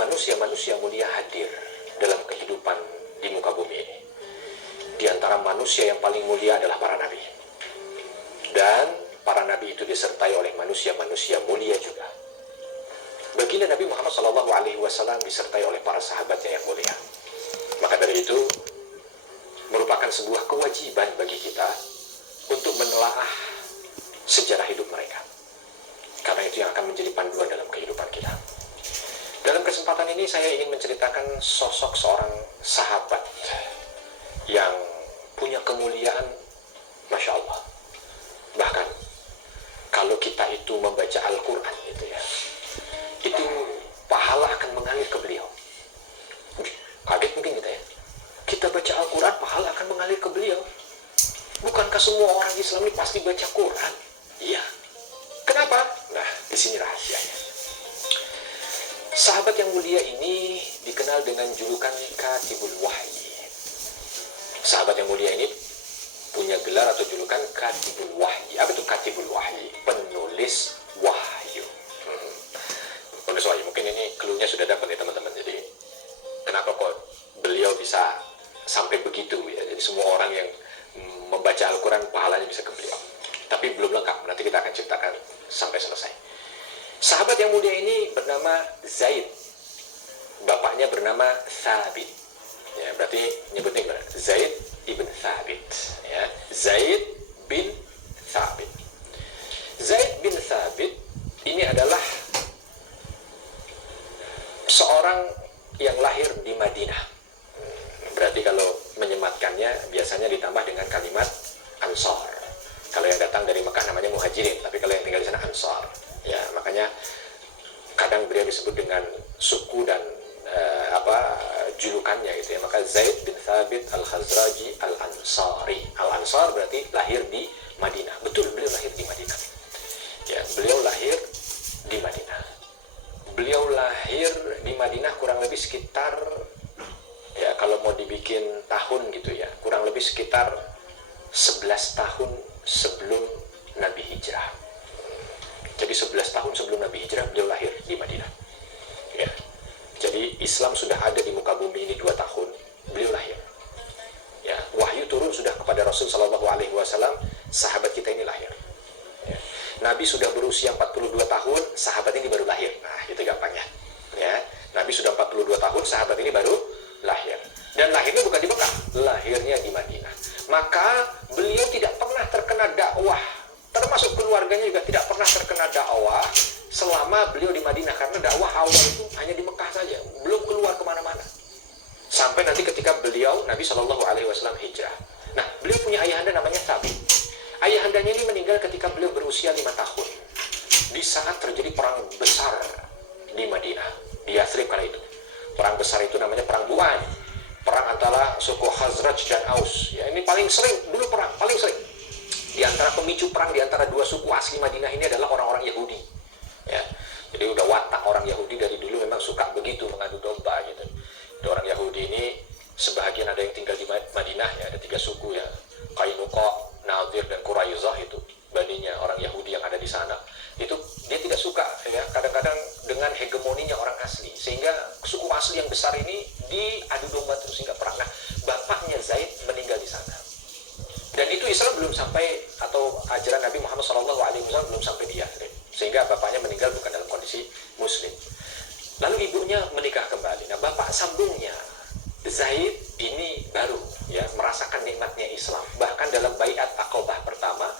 manusia mulia hadir dalam kehidupan di muka bumi ini. Di antara manusia yang paling mulia adalah para nabi. Dan para nabi itu disertai oleh manusia-manusia mulia juga. Baginda Nabi Muhammad SAW disertai oleh para sahabatnya yang mulia. Maka dari itu, merupakan sebuah kewajiban bagi kita untuk menelaah sejarah hidup mereka. Karena itu yang akan menjadi panduan dalam kehidupan kita. Dalam kesempatan ini saya ingin menceritakan sosok seorang sahabat yang punya kemuliaan Masya Allah. Bahkan kalau kita itu membaca Al-Quran gitu ya, itu pahala akan mengalir ke beliau. Kaget mungkin kita ya. Kita baca Al-Quran, pahala akan mengalir ke beliau. Bukankah semua orang Islam ini pasti baca Quran? Iya. Kenapa? Nah, di sini rahasianya. Sahabat yang mulia ini dikenal dengan julukan Katibul Wahyi. Sahabat yang mulia ini punya gelar atau julukan Katibul Wahyi. Apa itu Katibul Wahyi? Penulis wahyu. Penulis wahyu. Mungkin ini clue-nya sudah dapat nih teman-teman. Jadi kenapa kok beliau bisa sampai begitu ya? Jadi semua orang yang membaca Al-Quran pahalanya bisa ke beliau. Tapi belum lengkap. Nanti kita akan ceritakan sampai selesai. Sahabat yang mulia ini bernama Zaid. Bapaknya bernama Thabit. Ya, berarti nyebutnya gimana? Zaid ibn Thabit. Ya, Zaid bin Thabit. Zaid bin Thabit ini adalah seorang yang lahir di Madinah. Berarti kalau menyematkannya biasanya ditambah dengan kalimat Ansar. Kalau yang datang dari Mekah namanya Muhajirin, tapi kalau yang tinggal di sana Ansar. Ya, makanya kadang beliau disebut dengan suku dan julukannya gitu ya. Maka Zaid bin Thabit Al-Khazraji Al-Ansari. Al-Ansar berarti lahir di Madinah. Betul, beliau lahir di Madinah. Ya, beliau lahir di Madinah. Beliau lahir di Madinah kurang lebih sekitar, ya kalau mau dibikin tahun gitu ya, kurang lebih sekitar 11 tahun sebelum Nabi Hijrah. Jadi 11 tahun sebelum Nabi Hijrah beliau lahir di Madinah. Ya. Jadi Islam sudah ada di muka bumi ini 2 tahun, beliau lahir. Ya, wahyu turun sudah kepada Rasul Shallallahu Alaihi Wasallam, sahabat kita ini lahir. Ya. Nabi sudah berusia 42 tahun, sahabat ini baru lahir. Nah, itu gampangnya. Ya, Nabi sudah 42 tahun, sahabat ini baru lahir. Dan lahirnya bukan di Mekah, lahirnya di Madinah. Maka beliau tidak pernah terkena dakwah, termasuk keluarganya juga tidak pernah terkena dakwah selama beliau di Madinah, karena dakwah awal itu hanya di Mekah saja, belum keluar kemana-mana. Sampai nanti ketika beliau, Nabi Shallallahu Alaihi Wasallam hijrah. Nah, beliau punya ayahanda namanya Thabit. Ayahandanya ini meninggal ketika beliau berusia 5 tahun. Di saat terjadi perang besar di Madinah, di Yathrib kala itu. Perang besar itu namanya perang Bu'an. Perang antara suku Khazraj dan Aus. Ya, ini paling sering, dulu perang, paling sering. Di antara pemicu perang di antara dua suku asli Madinah ini adalah orang-orang Yahudi. Ya, jadi udah watak orang Yahudi dari dulu memang suka begitu, mengadu domba gitu. Jadi orang Yahudi ini sebahagian ada yang tinggal di Madinah ya, ada 3 suku ya, Qainuqa, Nadir dan Quraizah itu baninya orang Yahudi yang ada di sana. Itu dia tidak suka ya kadang-kadang dengan hegemoninya orang asli, sehingga suku asli yang besar ini diadu domba terus hingga perang. Nah, bapaknya Zaid meninggal di sana. Dan itu Islam belum sampai, atau ajaran Nabi Muhammad SAW belum sampai di Yathrib, sehingga bapaknya meninggal bukan dalam kondisi muslim. Lalu ibunya menikah kembali. Nah, bapak sambungnya Zaid ini baru ya merasakan nikmatnya Islam. Bahkan dalam baiat Aqabah pertama,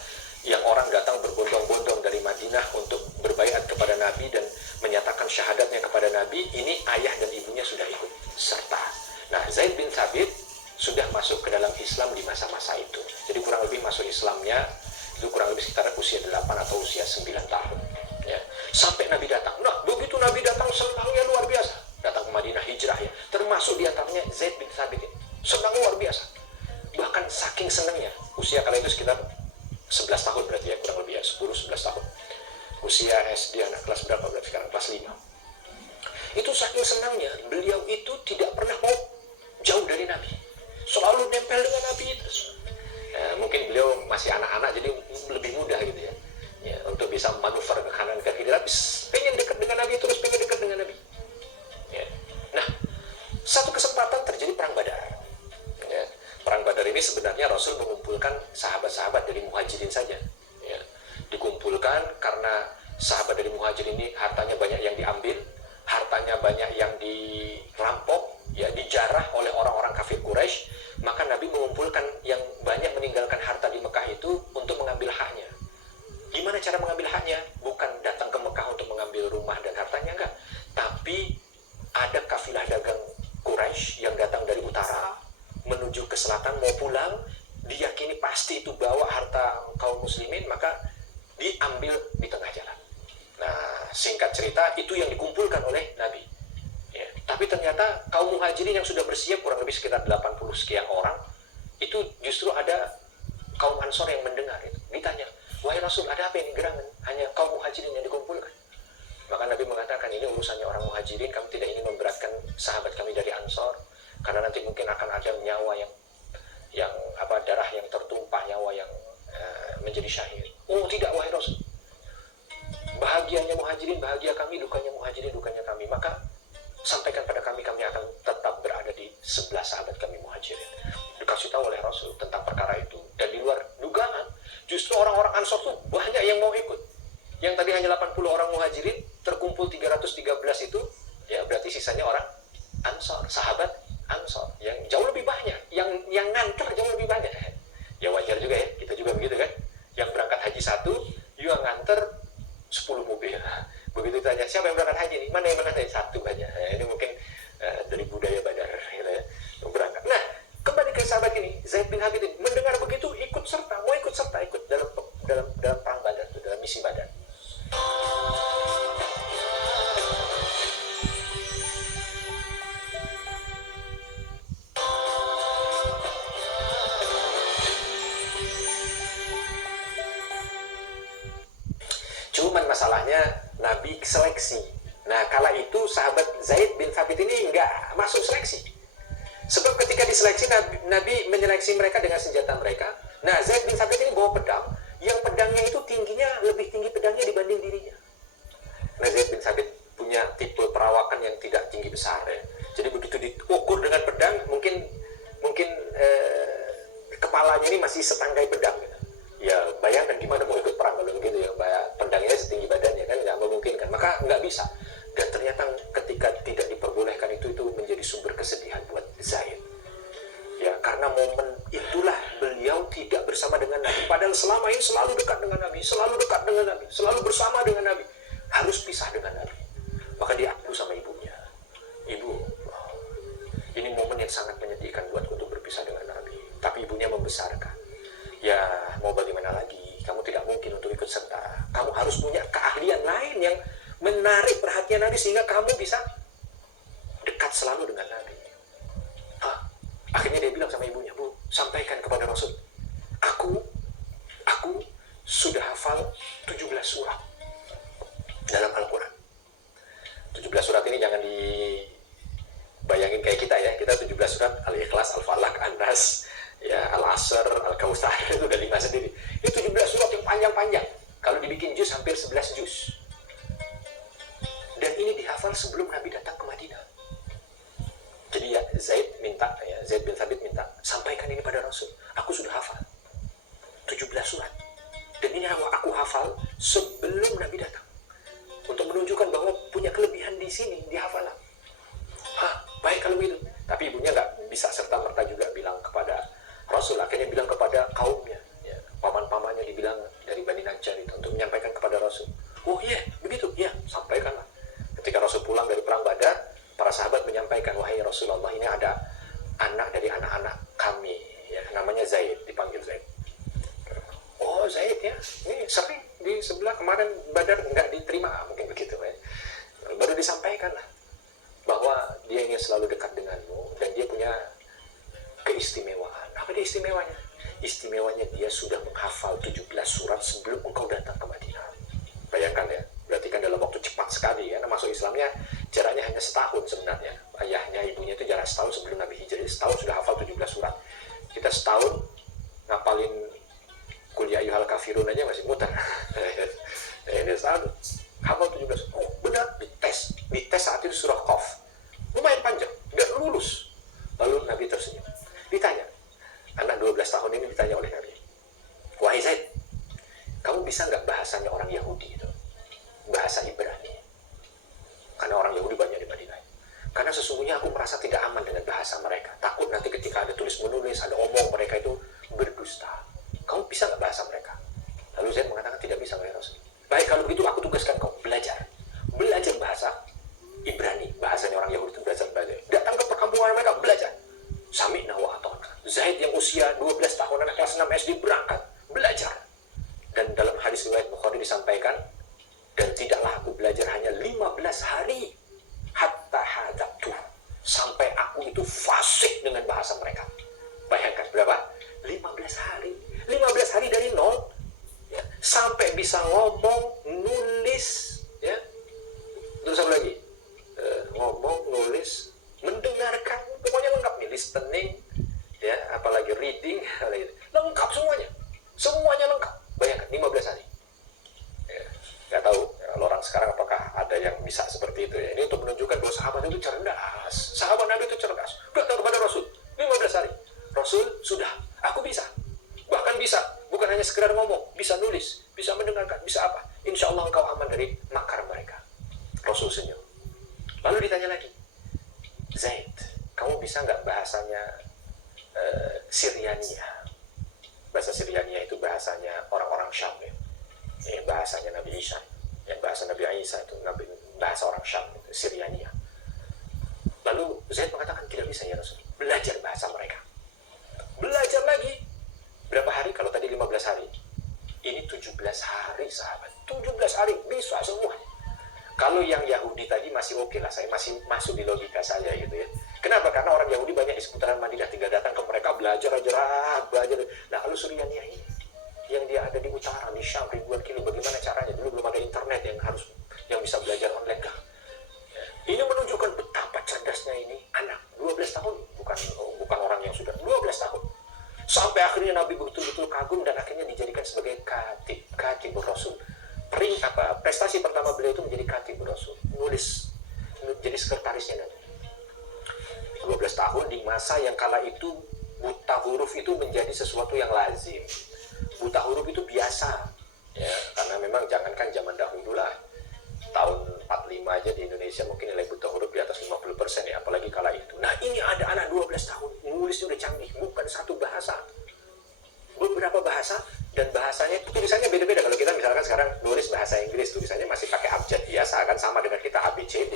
yang orang datang berbondong-bondong dari Madinah untuk berbaiat kepada Nabi dan menyatakan syahadatnya kepada Nabi, ini ayah dan ibunya sudah ikut serta. Nah, Zaid bin Thabit sudah masuk ke dalam Islam di masa-masa itu. Jadi kurang lebih masuk Islamnya itu kurang lebih sekitar usia 8 atau usia 9 tahun. Ya. Sampai Nabi datang. Nah, begitu Nabi datang senangnya luar biasa. Datang ke Madinah hijrah ya. Termasuk diantaranya Zaid bin Thabit. Senang luar biasa. Bahkan saking senangnya, usia kala itu sekitar 11 tahun berarti ya, kurang lebih ya, 10-11 tahun. Usia SD anak kelas berapa berarti sekarang? Kelas 5. Itu saking senangnya, beliau itu tidak pernah mau jauh dari Nabi. Selalu nempel dengan Nabi terus. Ya, mungkin beliau masih anak-anak jadi lebih mudah gitu ya. Ya, untuk bisa manuver ke kanan ke kiri, tapi pengen dekat dengan Nabi terus, pengen dekat dengan Nabi. sebenarnya Rasul mengumpulkan sahabat-sahabat dari Muhajirin saja, ya. Dikumpulkan karena sahabat dari Muhajirin ini hartanya banyak yang diambil, hartanya banyak yang dirampok, ya, dijarah oleh orang-orang kafir Quraisy. Maka Nabi mengumpulkan yang banyak meninggalkan harta di Mekah itu untuk mengambil haknya. Gimana cara mengambil haknya? Bukan datang ke Mekah untuk mengambil rumah dan hartanya, enggak. Tapi ada kafilah dagang Quraisy yang datang dari utara menuju ke selatan mau pulang, diyakini pasti itu bawa harta kaum muslimin, maka diambil di tengah jalan. Nah, singkat cerita itu yang dikumpulkan oleh Nabi, ya. Tapi ternyata kaum Muhajirin yang sudah bersiap kurang lebih sekitar 80 sekian orang, itu justru ada kaum Ansor yang mendengar itu. Ditanya, wahai Rasul, ada apa ini gerangan? Hanya kaum Muhajirin yang dikumpulkan. Maka Nabi mengatakan, ini urusannya orang Muhajirin, kami tidak ingin memberatkan sahabat kami dari Ansor, karena nanti mungkin akan ada nyawa yang darah yang tertumpah, nyawa yang menjadi syahid. Oh tidak, wahai Rasul, bahagianya Muhajirin bahagia kami, dukanya Muhajirin dukanya kami. Maka sampaikan pada kami akan tetap berada di sebelah sahabat kami Muhajirin. Dikasih tahu oleh Rasul tentang perkara itu. Dan di luar dugaan, justru orang-orang Ansor tuh banyak yang mau ikut. Yang tadi hanya 80 orang Muhajirin, terkumpul 313 itu, ya berarti sisanya orang Ansor, sahabat Ansor yang jauh lebih banyak, yang nganter jauh lebih banyak. Ya wajar juga ya, kita juga begitu kan. Yang berangkat haji 1, yang nganter 10 mobil. Begitu ditanya, siapa yang berangkat haji nih? Mana yang berangkat haji? 1 aja. Ini mungkin dari budaya Badar gitu ya, berangkat. Nah, kembali ke sahabat ini, Zaid bin Habib mendengar begitu ikut serta ikut dalam perang Badar, dalam misi Badar. Cuman masalahnya Nabi seleksi. Nah, kala itu sahabat Zaid bin Thabit ini nggak masuk seleksi. Sebab ketika diseleksi, Nabi menyeleksi mereka dengan senjata mereka. Nah, Zaid bin Thabit ini bawa pedang, yang pedangnya itu tingginya lebih tinggi pedangnya dibanding dirinya. Nah, Zaid bin Thabit punya tipe perawakan yang tidak tinggi besar ya. Jadi begitu diukur dengan pedang, mungkin kepalanya ini masih setangkai pedang gitu. Ya bayangkan gimana mau ikut perang kalau begitu ya, pedangnya setinggi badannya kan nggak memungkinkan, maka nggak bisa. Dan ternyata ketika tidak diperbolehkan itu menjadi sumber kesedihan buat Zaid, ya karena momen itulah beliau tidak bersama dengan Nabi, padahal selama ini selalu dekat dengan Nabi, selalu bersama dengan Nabi, harus pisah dengan Nabi. Maka dia adu sama ibunya, ibu, ini momen yang sangat menyedihkan buatku untuk berpisah dengan Nabi. Tapi ibunya membesarkan. Ya mau bagaimana lagi, kamu tidak mungkin untuk ikut serta. Kamu harus punya keahlian lain yang menarik perhatian Nabi sehingga kamu bisa dekat selalu dengan Nabi. Akhirnya dia bilang sama ibunya, Bu, sampaikan kepada Rasul, aku sudah hafal 17 surat dalam Al-Quran. 17 surat ini jangan dibayangin kayak kita ya. Kita 17 surat, Al-Ikhlas, Al-Falaq, An-Nas, ya, Al-Asr, Al-Kautsar, itu udah 5 sendiri. Ini 17 surat yang panjang-panjang. Kalau dibikin juz hampir 11 juz. Dan ini dihafal sebelum Nabi datang ke Madinah. Jadi ya Zaid bin Thabit minta, sampaikan ini pada Rasul. Aku sudah hafal 17 surat. Dan ini aku hafal sebelum Nabi datang. Untuk menunjukkan bahwa punya kelebihan di sini, di hafalan. Baik kalau begitu. Tapi ibunya nggak bisa serta-merta juga bilang kepada Rasul. Akhirnya bilang kepada kaumnya, ya, paman-pamannya dibilang dari Bani Najjar itu untuk menyampaikan kepada Rasul. Oh iya, begitu, ya, sampaikanlah. Ketika Rasul pulang dari perang Badar, para sahabat menyampaikan, wahai Rasulullah, ini ada anak dari anak-anak kami, ya, namanya Zaid, dipanggil Zaid. Oh Zaid ya, ini sering di sebelah kemarin Badar nggak diterima, mungkin begitu ya. Baru disampaikan lah bahwa dia ingin selalu dekat denganmu dan dia punya keistimewaan. Apa dia istimewanya? Istimewanya dia sudah menghafal 17 surat sebelum engkau datang ke Madinah. Bayangkan ya, berarti kan dalam waktu cepat sekali ya. Masuk Islamnya jaraknya hanya setahun sebenarnya. Ayahnya, ibunya itu jarak setahun sebelum Nabi hijrah. Setahun sudah hafal 17 surat. Kita setahun ngapalin Qul ya ayyuhal kafirun aja masih muter. Ini setahun hafal 17. Oh benar, dites saat itu surah Qaf. Lumayan panjang, nggak lulus. Lalu Nabi tersenyum. Ditanya, anak 12 tahun ini ditanya oleh Nabi, wahai Zaid, kamu bisa nggak bahasanya orang Yahudi itu, bahasa Ibrani? Karena orang Yahudi banyak di Madinah. Karena sesungguhnya aku merasa tidak aman dengan bahasa mereka. Takut nanti ketika ada tulis menulis, ada omong, mereka itu berdusta. Kamu bisa nggak bahasa mereka? Lalu Zaid mengatakan, tidak bisa, wahai Rasul. Baik, kalau begitu aku tugaskan kau belajar. Belajar bahasa Ibrani, bahasanya orang Yahudi itu belajar. Datang ke perkampungan mereka, belajar. Sami'na wa ata'na. Zaid yang usia 12 tahun, anak kelas 6 SD, berangkat, belajar. Dan dalam hadis riwayat Bukhari disampaikan, dan tidaklah aku belajar hanya 15 hari hatta hadaptu, sampai aku itu fasih dengan bahasa mereka. Bayangkan berapa? 15 hari. 15 hari dari nol ya, sampai bisa ngomong, nulis ya. Terus apa lagi? Ngomong, nulis, mendengarkan, pokoknya lengkap nih, listening ya, apalagi reading, lengkap semuanya. Semuanya lengkap. Bayangkan 15 hari. Nggak tahu ya, kalau orang sekarang apakah ada yang bisa seperti itu ya. Ini untuk menunjukkan bahwa sahabat itu cerdas, sahabat Nabi itu cerdas. Datang kepada Rasul 15 hari, Rasul, sudah, aku bisa, bahkan bisa, bukan hanya sekedar ngomong, bisa nulis, bisa mendengarkan, bisa apa, insya Allah engkau aman dari makar mereka. Rasul senyum. Lalu ditanya lagi, Zaid, kamu bisa nggak bahasanya Syriania? Bahasa Syriania itu bahasanya orang-orang Syam ya. Bahasanya Nabi Isa, yang bahasa Nabi Isa itu bahasa orang Syam, Syriania. Lalu Zaid mengatakan, tidak bisa ya Rasul, belajar bahasa mereka. Belajar lagi. Berapa hari? Kalau tadi 15 hari, ini 17 hari sahabat. 17 hari bisa semua. Kalau yang Yahudi tadi masih oke lah, saya masih masuk di logika saya gitu ya. Kenapa? Karena orang Yahudi banyak di seputaran Madinah, tinggal datang ke mereka belajar. Nah, kalau Syriania ini yang dia ada di utara, di Syam, ribuan kilo, bagaimana caranya? Dulu belum ada internet yang bisa belajar online kan? Ini menunjukkan betapa cerdasnya ini anak 12 tahun, bukan orang yang sudah 12 tahun. Sampai akhirnya Nabi betul-betul kagum dan akhirnya dijadikan sebagai katib Rasul. Prestasi pertama beliau itu menjadi katib Rasul, nulis, jadi sekretarisnya Nabi. 12 tahun di masa yang kala itu buta huruf itu menjadi sesuatu yang lazim. Buta huruf itu biasa ya, karena memang jangankan zaman dahulu lah, tahun 45 aja di Indonesia mungkin nilai buta huruf di atas 50% ya, apalagi kala itu. Nah, ini ada anak 12 tahun, nulisnya udah canggih, bukan satu bahasa, beberapa bahasa, dan bahasanya, tulisannya beda-beda. Kalau kita misalkan sekarang nulis bahasa Inggris, tulisannya masih pakai abjad biasa kan, sama dengan kita ABCD.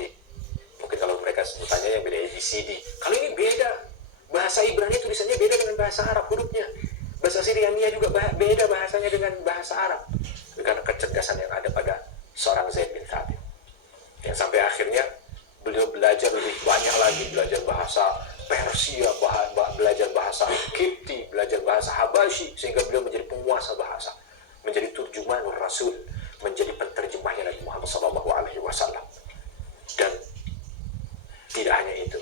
Mungkin kalau mereka sebutannya yang beda ABCD. Kalau ini beda, bahasa Ibrani tulisannya beda dengan bahasa Arab hurufnya. Bahasa Syriania juga beda bahasanya dengan bahasa Arab. Karena kecerdasan yang ada pada seorang Zaid bin Thabit. Yang sampai akhirnya beliau belajar lebih banyak lagi, belajar bahasa Persia, belajar bahasa Kipti, belajar bahasa Habasyi, sehingga beliau menjadi penguasa bahasa, menjadi turjumanur Rasul, menjadi penterjemahnya Nabi Muhammad SAW. Dan tidak hanya itu,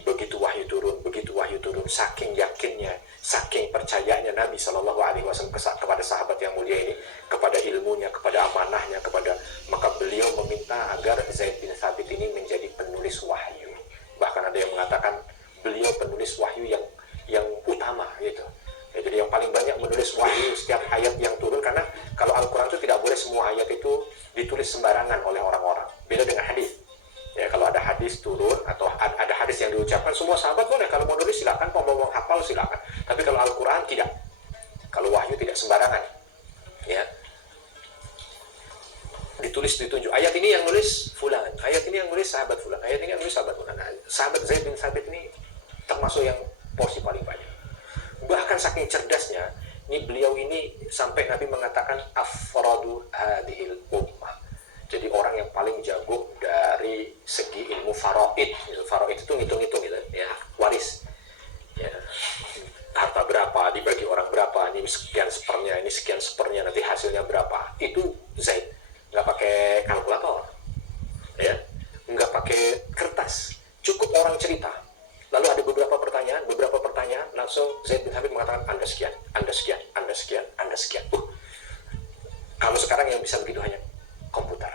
begitu wahyu turun, saking yakinnya, saking percayanya Nabi SAW kepada sahabat yang mulia ini, kepada ilmunya, kepada amanahnya, maka beliau meminta agar Zaid bin Thabit ini menjadi penulis wahyu. Bahkan ada yang mengatakan beliau penulis wahyu yang utama gitu. Ya, jadi yang paling banyak menulis wahyu setiap ayat yang turun, karena kalau Al-Quran itu tidak boleh semua ayat itu ditulis sembarangan oleh orang-orang. Beda dengan hadis. Ya, kalau ada hadis turun atau ada hadis yang diucapkan, semua sahabat boleh, kalau mau nulis silakan, mau menghafal silakan. Tapi kalau Al-Quran tidak. Kalau wahyu tidak sembarangan. Ya. Ditulis, ditunjuk. Ayat ini yang nulis fulan, ayat ini yang nulis sahabat fulan, ayat ini yang nulis sahabat fulan. Nah, sahabat Zaid bin Thabit ini termasuk yang porsi paling banyak. Bahkan saking cerdasnya, ini beliau ini sampai Nabi mengatakan afradu hadhil ummah. Jadi orang yang paling jago dari segi ilmu faraid. Faraid itu ngitung-ngitung gitu, ya, waris. Ya. Harta berapa dibagi orang berapa, ini sekian sepernya, nanti hasilnya berapa. Itu Zaid. Nggak pakai kalkulator, ya, nggak pakai kertas, cukup orang cerita. Lalu ada beberapa pertanyaan, langsung Zaid bin Thabit mengatakan Anda sekian. Kalau sekarang yang bisa begitu hanya komputer.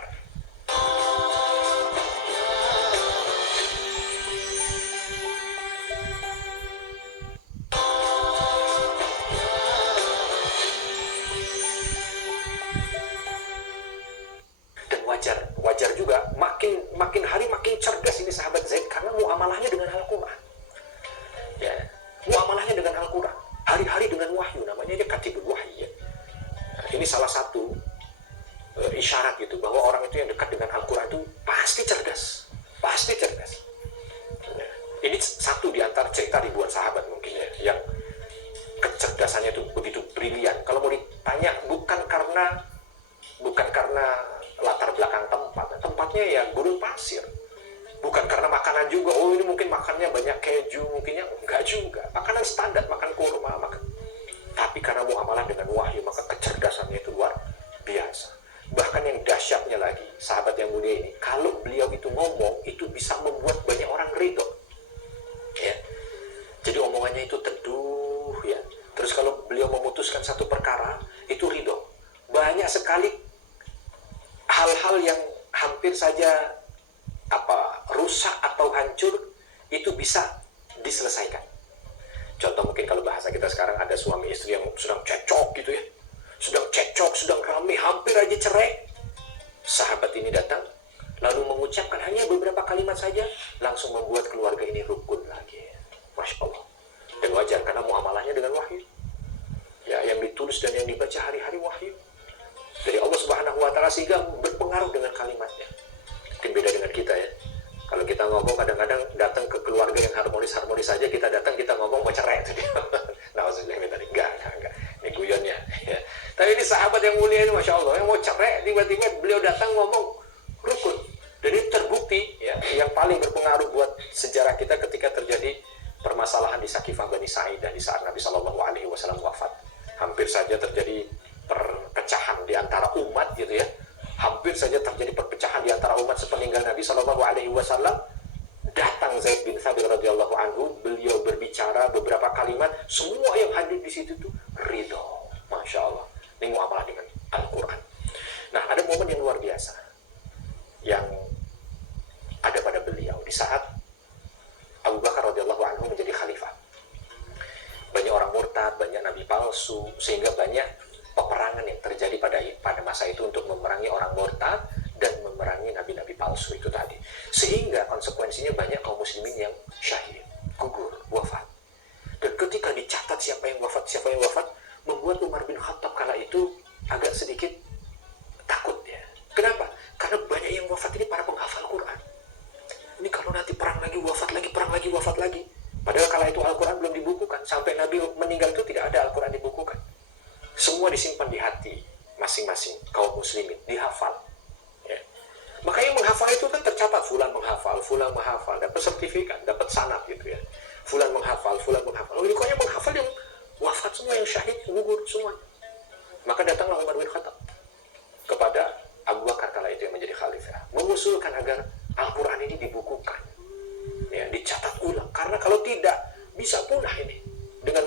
salah satu isyarat gitu bahwa orang itu yang dekat dengan Al-Quran itu pasti cerdas, pasti cerdas. Ini satu di antara cerita ribuan sahabat mungkin ya, yang kecerdasannya itu begitu brilian. Kalau mau ditanya, bukan karena latar belakang tempatnya ya gurun pasir, bukan karena makanan juga. Oh ini mungkin makannya banyak keju, mungkinnya enggak juga. Makanan standar, makan kurma, tapi karena muamalah dengan wahyu, maka kecerdasannya itu luar biasa. Bahkan yang dahsyatnya lagi, sahabat yang mulia ini, kalau beliau itu ngomong, itu bisa membuat banyak orang ridho. Ya. Jadi omongannya itu teduh ya. Terus kalau beliau memutuskan satu perkara, itu ridho. Banyak sekali hal-hal yang hampir saja rusak atau hancur, itu bisa diselesaikan. Contoh mungkin kalau bahasa kita sekarang, ada suami istri yang sedang cekcok gitu ya, sedang rame, hampir aja cerai. Sahabat ini datang, lalu mengucapkan hanya beberapa kalimat saja, langsung membuat keluarga ini rukun lagi. Masya Allah. Dan wajar, karena muamalahnya dengan wahyu ya, yang ditulis dan yang dibaca hari-hari wahyu dari Allah Subhanahu wa Ta'ala, sehingga berpengaruh dengan kalimatnya. Mungkin beda dengan kita ya. Kalau kita ngomong, kadang-kadang datang ke keluarga yang harmonis-harmonis saja, kita datang, kita ngomong mau cerai. Nah, maksudnya enggak. Ini guyonnya. Ya. Tapi ini sahabat yang mulia ini, Masya Allah, yang mau cerai, tiba-tiba beliau datang ngomong rukun. Dan ini terbukti, ya, yang paling berpengaruh buat sejarah kita ketika terjadi permasalahan di Sakifah Bani Sa'idah di saat Nabi SAW wafat. Hampir saja terjadi perpecahan di antara umat gitu ya. Hampir saja terjadi perpecahan di antara umat sepeninggal Nabi SAW. Datang Zaid bin Thabit radhiyallahu anhu, beliau berbicara beberapa kalimat, semua yang hadir di situ tuh ridho. Masya Allah. Ini muamalah dengan Al-Quran. Nah, ada momen yang luar biasa yang ada pada beliau di saat Abu Bakar radhiyallahu anhu menjadi khalifah. Banyak orang murtad, banyak nabi palsu, sehingga banyak peperangan yang terjadi pada masa itu untuk memerangi orang murtad dan memerangi nabi-nabi palsu itu tadi. Sehingga konsekuensinya banyak kaum muslimin yang syahid, gugur, wafat. Dan ketika dicatat siapa yang wafat, membuat Umar bin Khattab kala itu agak sedikit takut ya. Kenapa? Karena banyak yang wafat ini para penghafal Quran. Ini kalau nanti perang lagi, wafat lagi. Padahal kala itu Al-Quran belum dibukukan. Sampai Nabi meninggal itu tidak ada Al-Quran dibukukan. Semua disimpan di hati masing-masing kaum muslimin, dihafal. Ya. Maka yang menghafal itu kan tercatat, fulan menghafal, dapat sertifikat, dapat sanad gitu ya. Fulan menghafal. Oh, ini kok yang menghafal yang wafat semua, yang syahid, gugur semua. Maka datanglah Umar bin Khattab kepada Abu Bakar kala itu yang menjadi khalifah, mengusulkan agar Al-Quran ini dibukukan, ya, dicatat ulang. Karena kalau tidak, bisa punah ini dengan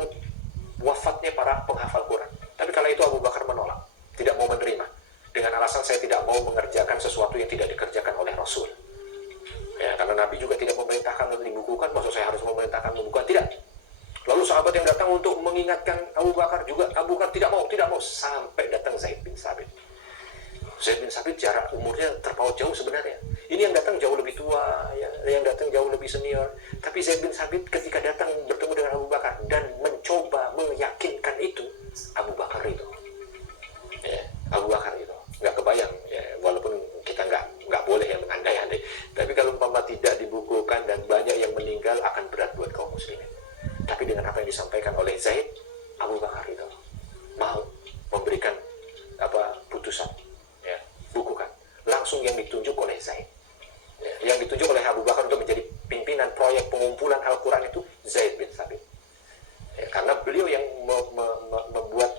wafatnya para penghafal Quran. Tapi kala itu Abu Bakar menolak, tidak mau menerima, dengan alasan saya tidak mau mengerjakan sesuatu yang tidak dikerjakan oleh Rasul. Ya, karena Nabi juga tidak memerintahkan untuk dibukukan, maksud saya harus memerintahkan membukukan, tidak. Lalu sahabat yang datang untuk mengingatkan Abu Bakar juga, Abu Bakar tidak mau, sampai datang Zaid bin Thabit. Zaid bin Thabit jarak umurnya terpaut jauh sebenarnya. Ini yang datang jauh lebih tua, ya, yang datang jauh lebih senior. Tapi Zaid bin Thabit ketika datang bertemu dengan Abu Bakar dan mencoba meyakinkan itu, Abu Bakar itu, ya, Abu Bakar itu nggak kebayang, ya, walaupun kita nggak boleh ya mengandai-andai. Tapi kalau umpama tidak dibukukan dan banyak yang meninggal, akan berat buat kaum muslimin. Tapi dengan apa yang disampaikan oleh Zaid, Abu Bakar itu mau memberikan putusan, ya, bukukan. Langsung yang ditunjuk oleh Zaid, ya, yang ditunjuk oleh Abu Bakar untuk menjadi pimpinan proyek pengumpulan Al-Quran itu Zaid bin Thabit, ya, karena beliau yang membuat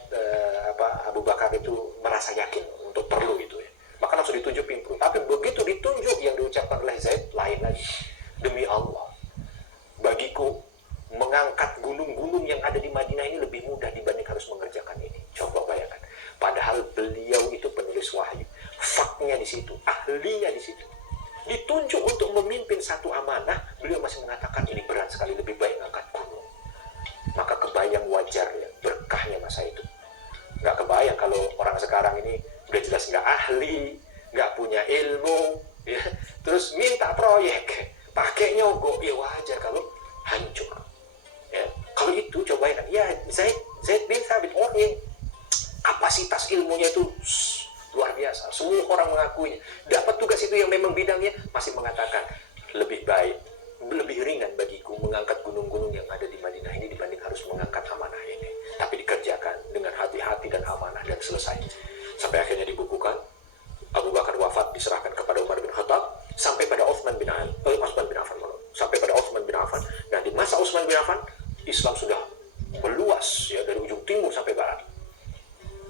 Abu Bakar itu merasa yakin untuk perlu itu, ya. Maka langsung ditunjuk pimpin. Tapi begitu ditunjuk, yang diucapkan oleh Zaid lain lagi. Demi Allah, bagiku mengangkat gunung-gunung yang ada di Madinah ini lebih mudah dibanding harus mengerjakan ini. Coba bayangkan. Padahal beliau itu penulis wahyu, faknya di situ, ahlinya di situ. Ditunjuk untuk memimpin satu amanah, beliau masih mengatakan ini berat sekali, lebih baik ngangkat gunung. Maka kebayang wajar ya berkahnya masa itu. Nggak kebayang kalau orang sekarang ini udah jelas nggak ahli, nggak punya ilmu, ya, terus minta proyek, pakai nyogok, ya wajar kalau hancur. Ya, kalau itu cobain, ya Zaid bin Thabit, orang yang kapasitas ilmunya itu itu yang memang bidangnya masih mengatakan lebih baik, lebih ringan bagiku mengangkat gunung-gunung yang ada di Madinah ini dibanding harus mengangkat amanah ini. Tapi dikerjakan dengan hati-hati dan amanah dan selesai. Sampai akhirnya dibukukan, Abu Bakar wafat diserahkan kepada Umar bin Khattab, sampai pada Utsman bin Affan, sampai pada Utsman bin Affan. Nah, di masa Utsman bin Affan, Islam sudah meluas ya dari ujung timur sampai barat.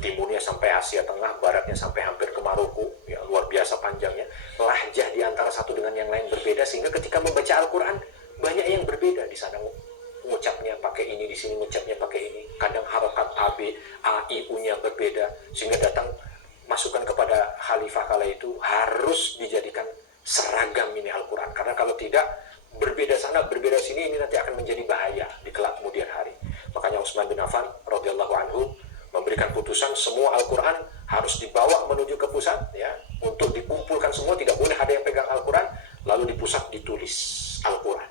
Timurnya sampai Asia Tengah, baratnya sampai hampir ke Maroko, ya luar biasa panjangnya. Lahjah di antara satu dengan yang lain berbeda, sehingga ketika membaca Al-Quran banyak yang berbeda di sana. Ngucapnya pakai ini, di sini ngucapnya pakai ini. Kadang harokat A, B, A, I, U-nya berbeda, sehingga datang masukan kepada khalifah kala itu harus dijadikan seragam ini Al-Quran. Karena kalau tidak, berbeda sana, berbeda sini, ini nanti akan menjadi bahaya di kelak kemudian hari. Makanya Utsman bin Affan radhiyallahu anhu memberikan putusan semua Al-Quran harus dibawa menuju ke pusat ya, untuk dikumpulkan semua, tidak boleh ada yang pegang Al-Quran, lalu di pusat ditulis Al-Quran.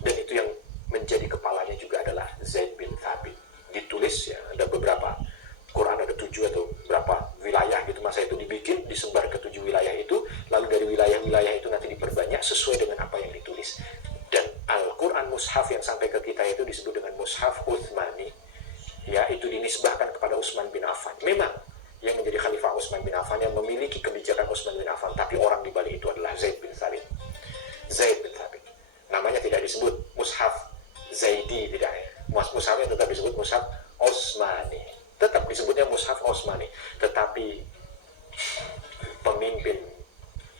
Dan itu yang menjadi kepalanya juga adalah Zaid bin Thabit. Ditulis ya, ada beberapa Quran, ada 7 atau berapa wilayah gitu, masa itu dibikin, disebar ke 7 wilayah itu, lalu dari wilayah-wilayah itu nanti diperbanyak sesuai dengan apa yang ditulis. Dan Al-Quran Mushaf yang sampai ke kita itu disebut dengan Mushaf Utsmani, ya, itu dinisbahkan kepada Utsman bin Affan. Memang yang menjadi khalifah Utsman bin Affan, yang memiliki kebijakan Utsman bin Affan, tapi orang di balik itu adalah Zaid bin Thabit. Zaid bin Thabit. Namanya tidak disebut Mushaf Zaidi, tidak ya. Mushafnya tetap disebut Mushaf Utsmani. Tetap disebutnya Mushaf Utsmani. Tetapi pemimpin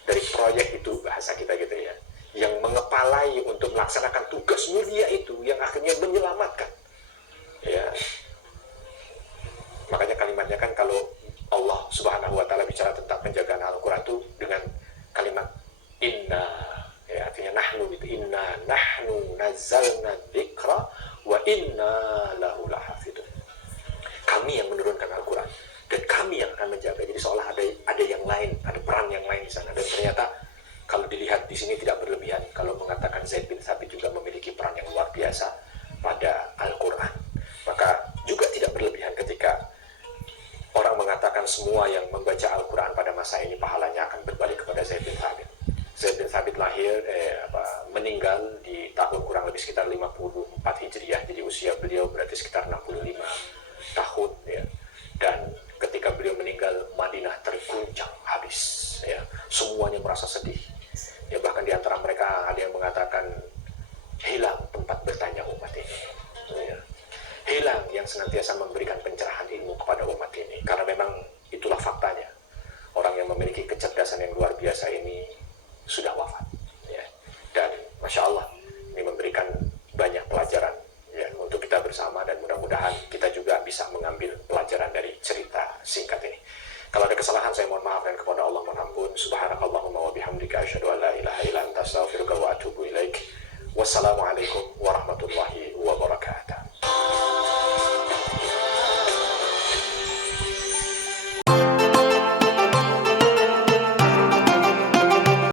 dari proyek itu, bahasa kita gitu ya, yang mengepalai untuk melaksanakan tugas mulia itu, yang akhirnya menyelamatkan. Ya, makanya kalimatnya kan kalau Allah Subhanahu wa Ta'ala bicara tentang penjagaan Al-Quran itu dengan kalimat inna, ya, artinya nahnu gitu. Inna nahnu nazzalna dzikra wa inna lahu lahafidun. Kami yang menurunkan Al-Quran dan kami yang akan menjaga. Jadi seolah ada yang lain, ada peran yang lain di sana. Dan ternyata kalau dilihat di sini tidak berlebihan kalau mengatakan Zaid bin Thabit juga memiliki peran yang luar biasa pada Al-Quran. Maka juga tidak berlebihan ketika orang mengatakan semua yang membaca Al-Quran pada masa ini pahalanya akan berbalik kepada Zaid bin Thabit. Zaid bin Thabit meninggal di tahun kurang lebih sekitar 54 Hijriah. Jadi usia beliau berarti sekitar 65 tahun ya. Dan ketika beliau meninggal, Madinah terguncang habis ya. Semuanya merasa sedih. Ya, bahkan di antara mereka ada yang mengatakan hilang tempat bertanya umat ini. Ya. Hilang yang senantiasa memberikan pencerahan ilmu kepada umat ini, karena memang itulah faktanya. Orang yang memiliki kecerdasan yang luar biasa ini sudah wafat ya. Dan Masya Allah, ini memberikan banyak pelajaran ya untuk kita bersama, dan mudah-mudahan kita juga bisa mengambil pelajaran dari cerita singkat ini. Kalau ada kesalahan saya mohon maaf, dan kepada Allah mohon ampun. Subhanakallahumma wa bihamdika asyhadu an la ilaha illa anta astaghfiruka wa atubu ilaik. Wassalamualaikum warahmatullahi wabarakatuh.